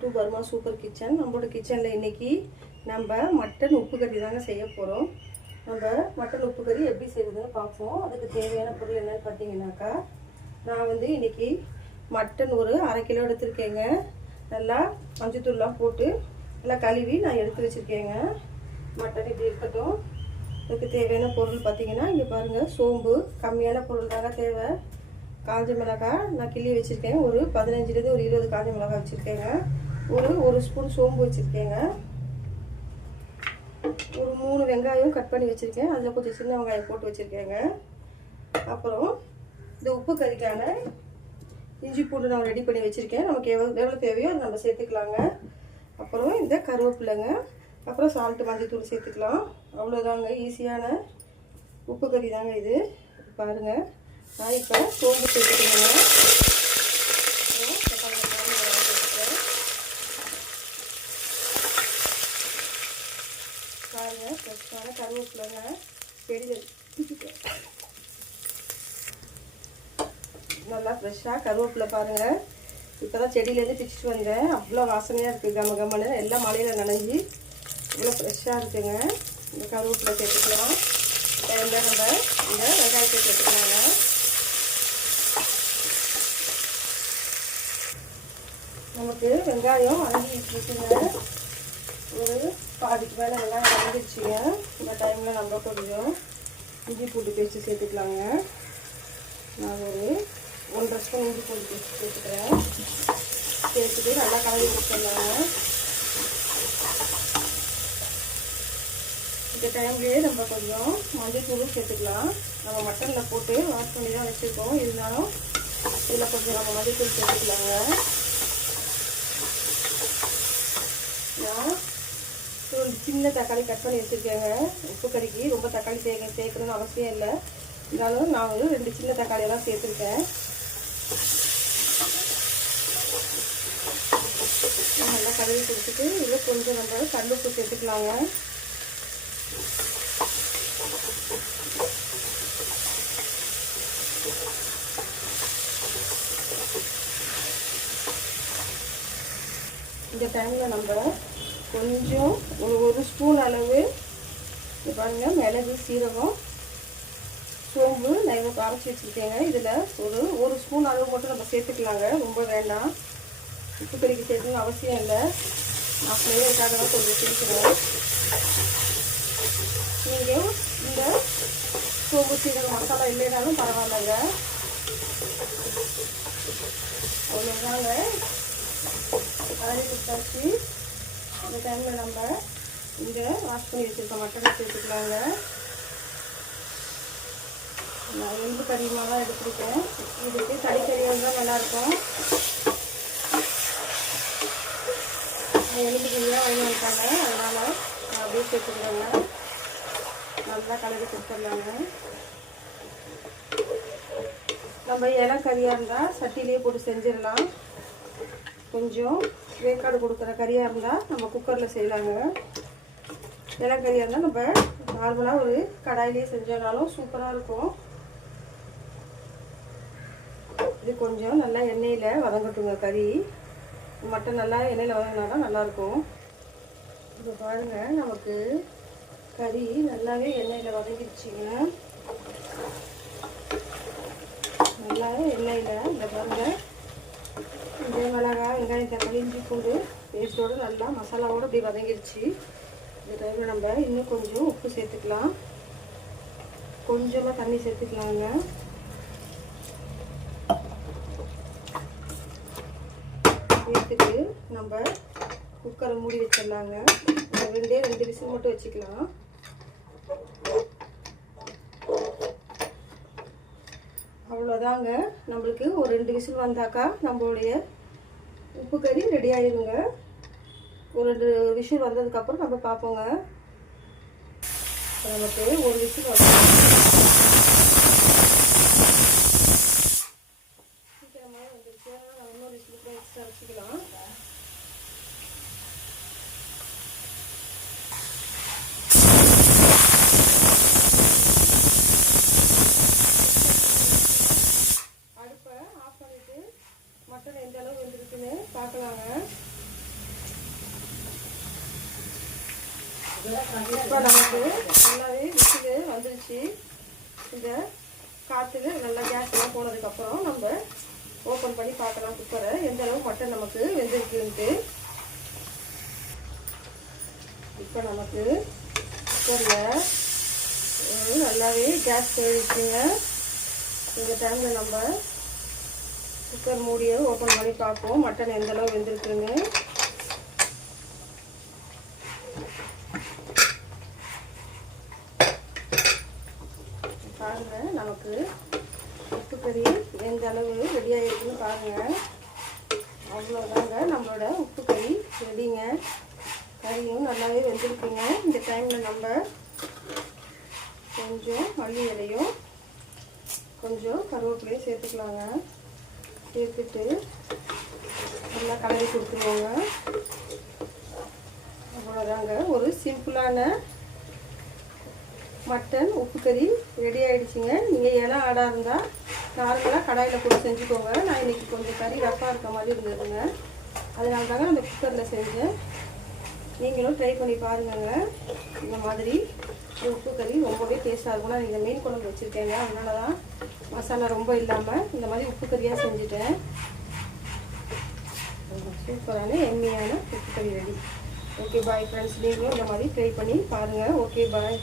Welcome to Burma super kitchen. நம்மளோட கிச்சனில் இன்றைக்கி நம்ம மட்டன் உப்பு கறி தாங்க செய்ய போகிறோம். நம்ம மட்டன் உப்பு கறி எப்படி செய்யுதுன்னு பார்ப்போம். அதுக்கு தேவையான பொருள் என்னன்னு பார்த்தீங்கன்னாக்கா, நான் இன்றைக்கி மட்டன் ஒரு 1/2 கிலோ எடுத்துருக்கேங்க. நல்லா மஞ்சத்தூள்லாம் போட்டு நல்லா கழுவி நான் எடுத்து வச்சுருக்கேங்க. மட்டன் இப்படி இருக்கட்டும். அதுக்கு தேவையான பொருள் பார்த்திங்கன்னா, இங்கே பாருங்கள், சோம்பு கம்மியான பொருள் தாங்க தேவை. காஞ்ச மிளகாய் நான் கிள்ளி வச்சுருக்கேன். ஒரு 15லேருந்து ஒரு 20 காஞ்ச மிளகாய் வச்சுருக்கேங்க. ஒரு ஸ்பூன் சோம்பு வச்சுருக்கேங்க. ஒரு 3 வெங்காயம் கட் பண்ணி வச்சுருக்கேன். அதில் கொஞ்சம் சின்ன வெங்காயம் போட்டு வச்சுருக்கேங்க. அப்புறம் இந்த உப்பு கறிக்கான இஞ்சி பூண்டு நான் ரெடி பண்ணி வச்சுருக்கேன். நமக்கு எவ்வளோ தேவையோ அதை நம்ம சேர்த்துக்கலாங்க. அப்புறம் இந்த கருவேப்பிலைங்க, அப்புறம் சால்ட்டு மஞ்சத்தூள் சேர்த்துக்கலாம். அவ்வளோதாங்க, ஈஸியான உப்பு கறி தாங்க இது. பாருங்கள், நான் இப்போ சோம்பு சேர்த்துக்கிறேங்க. பாருங்கள், ஃப்ரெஷ்ஷான கருவேப்பிலைங்க, செடியில் நல்லா ஃப்ரெஷ்ஷாக கருவேப்பிலை பாருங்கள். இப்போ தான் செடியிலேருந்து பிச்சுட்டு வந்தேன். அவ்வளோ வாசனையாக இருக்குது, கம கம்மனு. எல்லாம் மழையில் நனைஞ்சி இவ்வளோ ஃப்ரெஷ்ஷாக இருக்குங்க. இந்த கருவேப்பிலை சேர்த்துக்கலாம். டைமில் நம்ம இந்த வெங்காயத்தை சேர்த்துக்கலாங்க. நமக்கு வெங்காயம் வதங்கிட்டுருக்குங்க. ஒரு பாதிக்கு மேலே வெங்காயம் வதங்கிடுச்சுங்க. இந்த டைமில் நம்ம கொஞ்சம் இஞ்சி பூண்டு பேஸ்ட்டு சேர்த்துக்கலாங்க. நான் ஒரு 1.5 ஸ்பூன் இஞ்சி பூண்டு பேஸ்ட்டு சேர்த்துக்கிறேன். சேர்த்துட்டு நல்லா கலந்து கொடுத்துடலாங்க. இந்த டைம்லேயே நம்ம கொஞ்சம் மஞ்சள் தூளும் சேர்த்துக்கலாம். நம்ம மட்டனில் போட்டு வாஷ் பண்ணி தான் வச்சுருக்கோம். இருந்தாலும் இதில் கொஞ்சம் நம்ம மஞ்சள் தூள் சேர்த்துக்கலாங்க. நான் ஒரு சின்ன தக்காளி கட் பண்ணி வச்சுருக்கேங்க. உப்பு கறிக்கு ரொம்ப தக்காளி சேர்க்கணும்னு அவசியம் இல்லை. இருந்தாலும் நான் ஒரு 2 சின்ன தக்காளியெல்லாம் சேர்த்துருக்கேன். நல்லா கழுவி கொடுத்துட்டு இதில் கொஞ்சம் நம்ம கல்லுப்பு சேர்த்துக்கலாங்க. இந்த டைமில் நம்ம கொஞ்சம் ஒரு ஸ்பூன் அளவு பாருங்கள், மிளகு, சீரகம், சோம்பு நான் இவ்வளோ அரைச்சி வச்சுருக்கேங்க. இதில் ஒரு ஸ்பூன் அளவு மட்டும் நம்ம சேர்த்துக்கலாங்க. ரொம்ப வேண்டாம், உப்பு கறிக்கு சேர்க்கணும்னு அவசியம் இல்லை. நான் ஃப்ளேவருக்காக தான் கொஞ்சம் சேர்க்குறேன். நீங்கள் இந்த சோம்பு சீரகம் மசாலா இல்லைனாலும் பரவாயில்லைங்க. அவ்வளோதாங்க, கலரி கொடுத்தாச்சு. இந்த டைமில் நம்ம இங்கே வாஷ் பண்ணி வச்சுருக்க மட்டனை சேர்த்துக்கலாங்க. நான் எலும்பு கறியமாக தான் எடுத்துருக்கேன். இதுக்கு கறியாக இருந்தால் நல்லாயிருக்கும். எலும்பு கறியாக வாங்கிட்டாங்க, அதனால் நான் அப்படியே சேர்த்துக்கிறேங்க. நல்லா கலரி கொடுத்துடலாங்க. நம்ம இலை கறியாக இருந்தால் சட்டிலேயே போட்டு செஞ்சிடலாம். கொஞ்சம் வேக்காடு கொடுக்குற கறியாக இருந்தால் நம்ம குக்கரில் செய்யலாங்க. இலக்கறியாக இருந்தால் நம்ம நார்மலாக ஒரு கடாயிலே செஞ்சோம்னாலும் சூப்பராக இருக்கும். இது கொஞ்சம் நல்லா எண்ணெயில் வதங்கட்டுங்க. கறி மட்டன் நல்லா எண்ணெயில் வதங்கினா தான் நல்லாயிருக்கும். இப்போ பாருங்கள், நமக்கு கறி நல்லாவே எண்ணெயில் வதங்கிடுச்சிங்க. நல்லாவே எண்ணெயில் இந்த பாருங்கள், இந்த மிளகாய், வெங்காயம், தக்காளி, இஞ்சி பூண்டு பேஸ்ட்டோடு நல்லா மசாலாவோடு அப்படி வதங்கிடுச்சு. இந்த டைமில் நம்ம இன்னும் கொஞ்சம் உப்பு சேர்த்துக்கலாம். கொஞ்சமாக தண்ணி சேர்த்துக்கலாங்க. சேர்த்துட்டு நம்ம குக்கரை மூடி வச்சிடலாங்க. 2 விசில் மட்டும் வச்சுக்கலாம். அவ்வளோதாங்க, நம்மளுக்கு ஒரு 2 விசில் வந்தாக்கா நம்மளுடைய உப்பு கறி ரெடி ஆகிடுங்க. ஒரு 2 விசில் வந்ததுக்கப்புறம் நம்ம பார்ப்போங்க. நமக்கு ஒரு விசில் வந்து சீக்கிரமாக வந்துருச்சு. நம்ம இன்னொரு விசில் கூட எக்ஸ்ட்ரா வச்சுக்கலாம். மட்டன் எந்த அளவு வந்துருக்குன்னு பார்க்கலாங்க. நல்லாவே விசில் வந்துருச்சு. இந்த காற்றுல நல்லா கேஸ் எல்லாம் போனதுக்கப்புறம் நம்ம ஓப்பன் பண்ணி பார்க்கலாம் குக்கரை எந்த அளவு மட்டன் நமக்கு வெந்திருக்குன்ட்டு. இப்போ நமக்கு குக்கரில் நல்லாவே கேஸ் போயிடுச்சுங்க. இந்த டைமில் நம்ம குக்கர் மூடியை ஓப்பன் பண்ணி பார்ப்போம் மட்டன் எந்த அளவு வெந்திருக்குன்னு. பாருங்கள் நமக்கு உப்பு கறி எந்த அளவு ரெடி ஆகிருக்குன்னு பாருங்கள். அவ்வளோதாங்க நம்மளோட உப்பு கறி ரெடிங்க. கறியும் நல்லாவே வெந்திருக்குங்க. இந்த டைமில் நம்ம கொஞ்சம் மல்லி இலையும் கொஞ்சம் கருவேப்பிலையும் சேர்த்துக்கலாங்க. சேர்த்துட்டு நல்லா கலரி கொடுத்துருவோங்க. அவ்வளோதாங்க ஒரு சிம்பிளான மட்டன் உப்பு கறி ரெடி ஆகிடுச்சிங்க. நீங்கள் இலை ஆடாக இருந்தால் நார்மலாக கடாயில் போட்டு செஞ்சுக்கோங்க. நான் இன்றைக்கி கொஞ்சம் கறி ரஃப்பாக இருக்க மாதிரி இருந்ததுங்க, அதனால தாங்க அந்த குக்கரில் செஞ்சேன். நீங்களும் ட்ரை பண்ணி பாருங்கங்க. இந்த மாதிரி உப்பு கறி ரொம்பவே டேஸ்ட்டாக இருக்கும். நான் இந்த மீன் குழம்பு வச்சுருக்கேங்க, அதனால தான் மசாலா ரொம்ப இல்லாமல் இந்த மாதிரி உப்பு கறியாக செஞ்சுட்டேன். சூப்பரான எம்மியான உப்பு கறி ரெடி. ஓகே பாய் ஃப்ரெண்ட்ஸ், நீங்களும் இந்த மாதிரி ட்ரை பண்ணி பாருங்கள். Okay bye.